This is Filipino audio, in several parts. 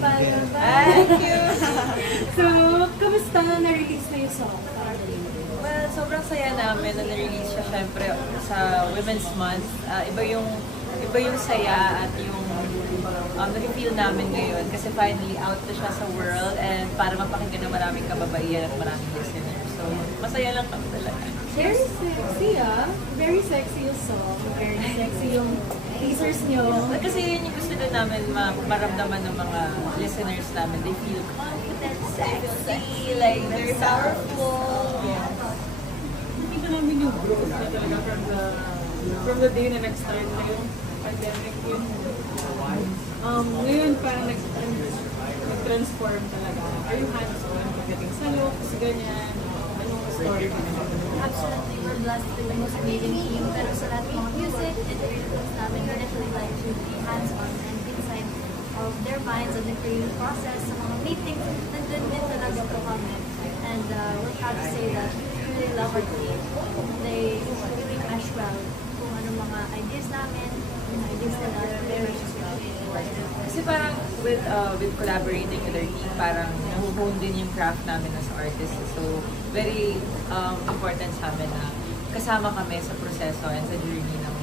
single. Thank you! So, kamusta na-release na yung song? Well, sobrang saya namin na na-release siya syempre sa Women's Month. Iba yung saya at yung nag-feel namin ngayon kasi finally out na siya sa world and para mapakinggan ng maraming kababaihan at maraming listeners. So, masaya lang kami talaga. Very sexy, ah. Very sexy yung song. Very sexy yung teasers nyo. Kasi yun yung gusto din namin maramdaman ng mga listeners namin. They feel confident, sexy, like they're powerful. Yeah. Nakita namin yung growth na talaga from the day na nag-start na yung pandemic yun. Ngayon parang nag-transform talaga. Are you hands-on pagdating sa looks, ganyan? Anong story? Absolutely, we're blessed with the most amazing team. Pero sa lahat ng mga music, interviews namin, we definitely like to be hands-on and inside of their minds and the creative process. Sa mga meetings, nandun din talaga po kami. And we're proud to say that we really love our team. They really mesh well kung ano mga ideas namin, yung ideas nila, very Kasi parang with collaborating with our team, parang nahuhone din yung craft namin as artists. So, very important sa amin na kasama kami sa proseso and sa journey ng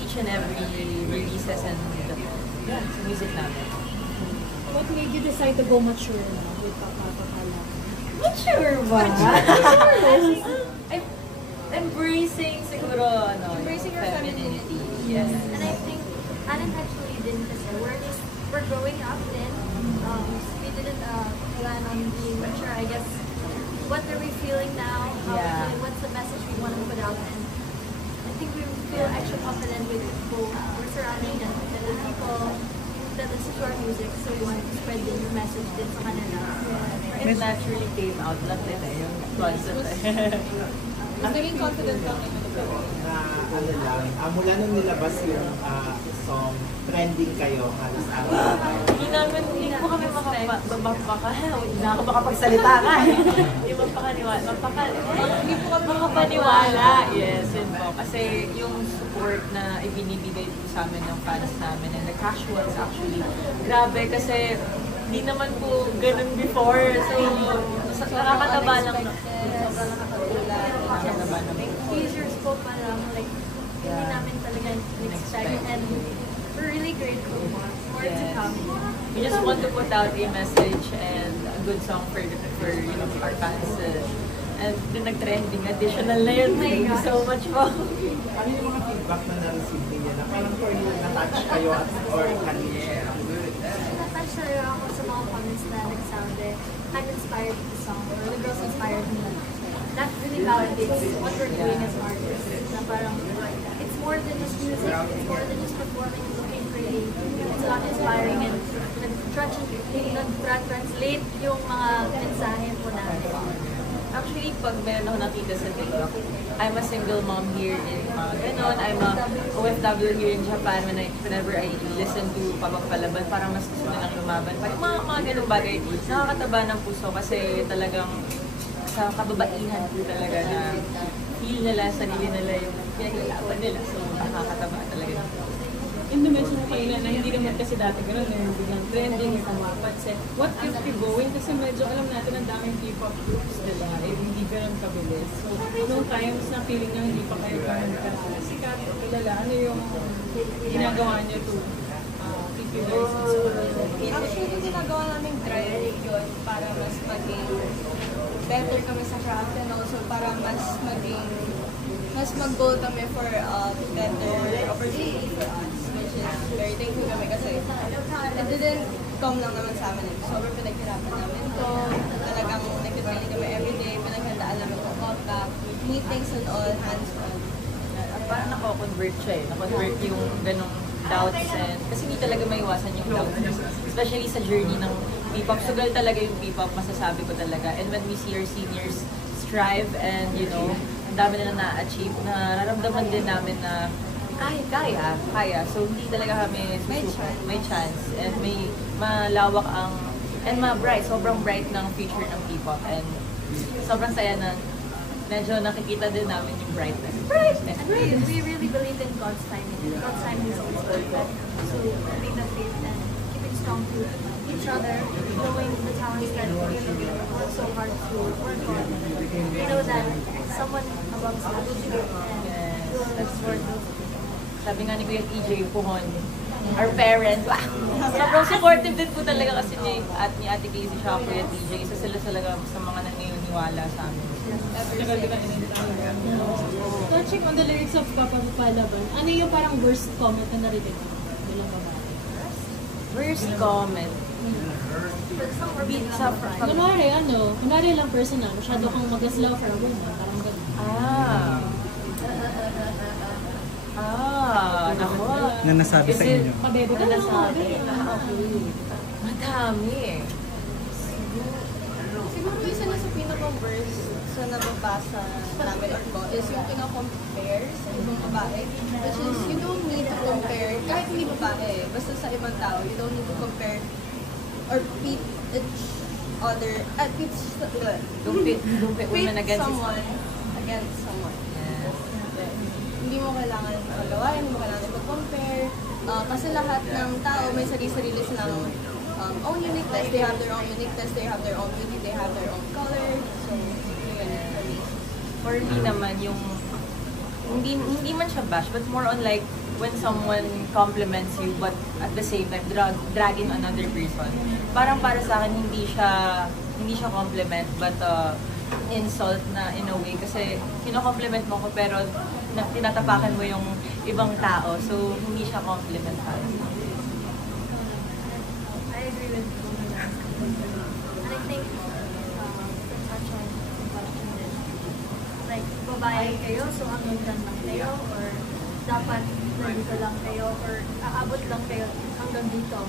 each and every releases and sa music namin. What made you decide to go mature now with Papakala? Mature ba? I'm embracing siguro, Embracing our femininity. Yes. And I think unintentionally din kasi we're growing up then. We didn't plan on being mature. I guess what are we feeling now? What's the message we want to put out? And I think we feel extra confident with people we're surrounding and the people that listen to our music. So we want to spread the message din sa kanila. It naturally came out lang din yung concept. Mas naging confident lang naman Mula nung nilabas yung song, trending kayo halos araw-araw. Hindi po kami makapagsalita ka. Hindi po kami makapaniwala. Yes, yun po. Kasi yung support na ibinibigay po sa amin ng fans namin and the casuals actually, grabe kasi hindi naman po ganun before. So, nakakataba lang. Sobrang nakakataba naman. Teasers po pa lang, like, hindi namin talaga expect and we're really grateful for it to come. We just want to put out a message and a good song for our fans. And yung nag-trending, additional na yun. Thank you so much po. Ano yung mga feedback na na-receive niya na parang for you, na-touch kayo or kanina? Na-touch talaga ako sa mga comments na nagsabi, I'm inspired with the song, or the girls inspired me. That really validates what we're doing as artists. Na parang, it's more than just music, it's more than just performing and looking pretty. It's a lot inspiring and nag-translate yung mga mensahe po namin. Actually, pag meron ako nakita sa TikTok, I'm a single mom here in ganon. I'm a OFW here in Japan. Whenever I listen to Pabagpalaban, parang mas gusto nilang lumaban. Parang mga ganong bagay, nakakataba ng puso kasi talagang sa kababaihan po talaga na feel nila, sarili nila yung pinaglalaban nila. So, nakakataba talaga ng puso. And na-mention mo kayo na hindi naman kasi dati gano'n, may biglang trending, may pamapansin. What keeps you going? Kasi medyo alam natin ang daming K-pop groups nila, hindi gano'n kabilis. So, nung times na feeling nyo hindi pa kayo gano'n sikat o kilala, ano yung ginagawa nyo to keep you guys inspired? Actually, ginagawa namin grind yun para mas maging better kami sa craft and also para mas mag-goal kami for better opportunity for us, which is very thankful kami kasi it didn't come lang naman sa amin. Sobrang pinaghirapan namin to. Talagang nag-training kami everyday, pinaghandaan namin to contact, meetings and all, hands-on. Parang nako-convert siya eh. Nako-convert yung ganong doubts and kasi hindi talaga maiwasan yung doubts. Especially sa journey ng P-pop. Sugal talaga yung P-pop, masasabi ko talaga. And when we see our seniors strive and ang dami na na-achieve, nararamdaman din namin na kaya. So hindi talaga kami may chance and may malawak and sobrang bright ng future ng P-pop and sobrang saya na medyo nakikita din namin yung brightness. And we really believe in God's timing. God's timing is always perfect. So, having that faith and keeping strong through it. each other, knowing the talents that we work so hard to work on. We know that someone above us will do it and will support us. Sabi nga ni Kuya TJ Puhon, our parents, sobrang supportive din po talaga kasi ni Ate Casey siya Kuya TJ. Isa sila talaga sa mga naniniwala sa amin. Touching on the lyrics of Papa Palaban, ano yung parang worst comment na narinig mo bilang babae? Worst comment. Kunwari lang personal, masyado kang magaslaw for a woman, parang gano'n. Naku. Na nasabi sa inyo. Pabebe ka Na lang, nasabi. pabebe. Madami eh. Siguro isa na sa pinakang verse sa nababasa namin or ko is yung kino-compare sa ibang babae. Which is, you don't need to compare, kahit hindi babae, basta sa ibang tao, you don't need to compare or pit each other, Don't pit women against someone against someone. Hindi mo kailangan magawa, hindi mo kailangan ipag-compare. Kasi lahat ng tao may sarili-sarili silang own uniqueness. They have their own uniqueness, they have their own beauty, they have their own color. So, yun for me. For me naman, yung hindi man siya bash, but more on like when someone compliments you but at the same time dragging another person. Parang para sa akin hindi siya compliment but insult na in a way kasi kino-compliment mo ko pero tinatapakan mo yung ibang tao so hindi siya compliment para sa akin. I agree with you. And I think, to touch on the question is, like, babae kayo, so hanggang dyan lang kayo, or dapat nandito lang kayo, or aabot lang kayo hanggang dito.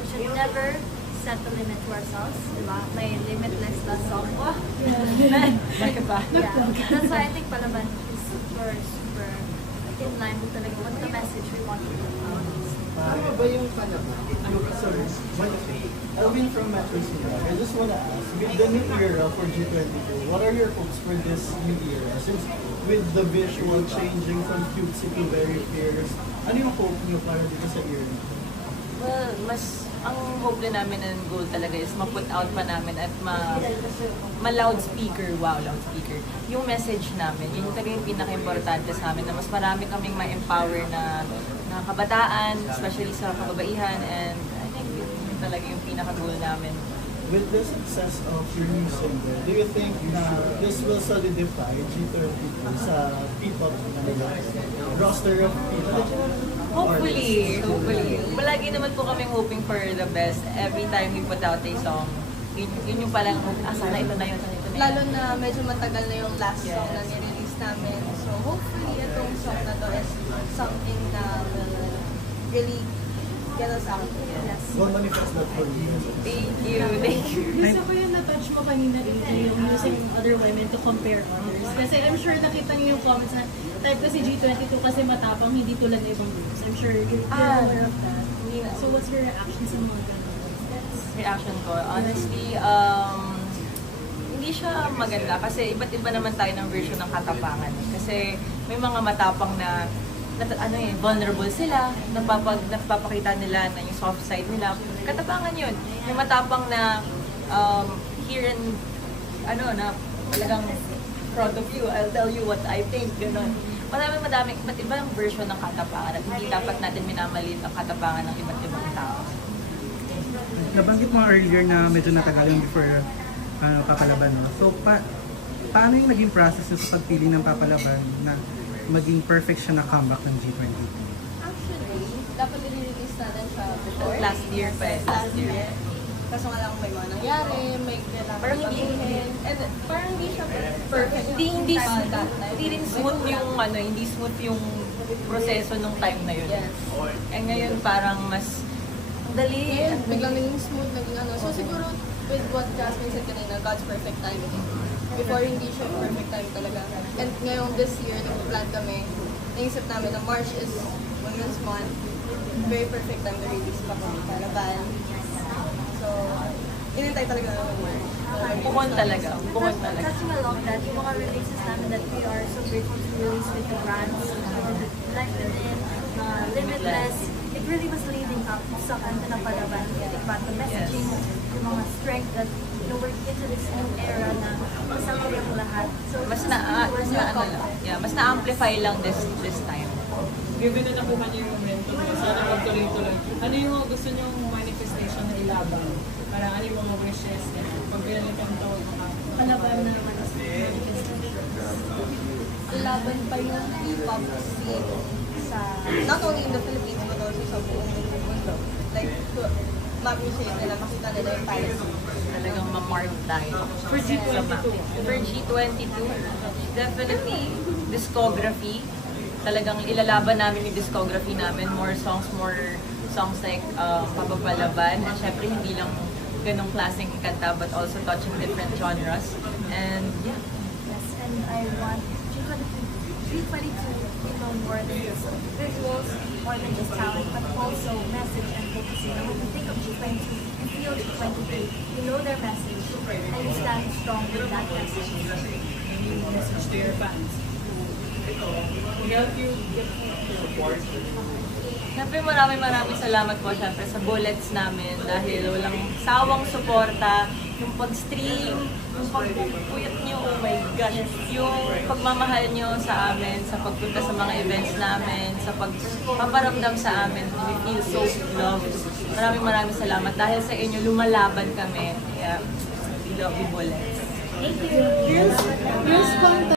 We should never set the limit to ourselves, di ba? May limitless na song. Bakit ba? Yeah, that's why I think Palaban is super in line with talaga what the message we want to put out. Ano ba yung Palaban? Sorry, Alvin from Metro City. I just want to ask, with the new era for G22, what are your hopes for this new era? Since with the visual changing from cutesy to very fierce, ano yung hope niyo para dito sa era? Well, ang hope din namin and goal talaga is ma-put out pa namin at ma-loudspeaker, loudspeaker, yung message namin. Yun talaga yung pinaka-importante sa amin na mas marami kaming ma-empower na kabataan, especially sa kababaihan, and I think yun talaga yung pinaka-goal namin. With the success of your new single, do you think na this will solidify G22 sa P-pop roster of P-pop? Hopefully. Palagi naman po kaming hoping for the best every time we put out a song. Yun yung palang hope, sana ito na yun. Lalo na medyo matagal na yung last song na nirelease namin. So hopefully itong song na to is something na will really get us out. Yes. We'll manifest that for you. Thank you. Gusto ko yung na-touch mo kanina rin yung using other women to compare others. Kasi I'm sure nakita niyo yung comments na type ko si G22 kasi matapang, hindi tulad ng ibang groups. I'm sure you're aware of that. So what's your reaction sa mga ganun? Reaction ko, honestly, hindi siya maganda kasi iba't iba naman tayo ng version ng katapangan. Kasi may mga matapang na vulnerable sila, napapakita nila na yung soft side nila. Katapangan yun. May matapang na here and na talagang proud of you, I'll tell you what I think, gano'n. Madaming iba't ibang version ng katapangan at hindi dapat natin minamalit ang katapangan ng iba't ibang tao. Nabanggit mo earlier na medyo natagal yung before Papalaban. No? So, paano yung naging process nyo sa pagpili ng Papalaban na maging perfect siya na comeback ng G22? Actually, dapat i-release natin siya before. Last year pa eh. Last year. Kaso nga lang may mga nangyari, may kailangan Parang baguhin. And parang hindi siya perfect. Hindi rin smooth yung hindi smooth yung proseso nung time na yun. Yes. Eh ngayon parang mas dali. And biglang naging smooth, naging So siguro, with what Jasmine said kanina, God's perfect timing. Before, hindi siya perfect time talaga. And ngayon, this year, nag-plan kami, naisip namin na March is Women's Month. Very perfect time to release pa kami Palaban. So, inintay talaga namin March. Bukon talaga. Touching along that, yung mga releases namin that we are so grateful to release with the brands, like Limitless, it really was leading up sa kanta ng Palaban. But the messaging, yung mga strength that, you know, we're into this new era na kasama yung lahat. So, mas na-amplify lang this time. Given na nakuha niyo yung momentum, sana magtuloy-tuloy. Ano yung gusto niyong manifestation na ilaban? Para ano yung mga wishes niya? Pag pinalitan ito, Palaban na naman sa Laban pa yung P-pop scene sa, not only in the Philippines, but also sa buong mundo. Like, ma-appreciate nila, makita nila yung Paris. Talagang ma-mark tayo. For G22. For G22, definitely discography. Talagang ilalaban namin yung discography namin. More songs like Papapalaban. And syempre hindi lang ganong klaseng kanta, but also touching different genres. And yeah. Yes, and I want G22 to know more than just visuals, more than just talent, but also message and focusing. And when you think of G22, you feel G22, you know their message, and you stand strong with that message. any message to your fans? We help you get support. Siyempre maraming salamat po siyempre sa bullets namin dahil walang sawang suporta, yung pag-stream, yung pagpupuyat nyo, oh my gosh, yung pagmamahal nyo sa amin, sa pagpunta sa mga events namin, sa pagpaparamdam sa amin, we feel so loved. Maraming salamat dahil sa inyo lumalaban kami. Yeah, we love you bullets. Thank you. Girls, kanta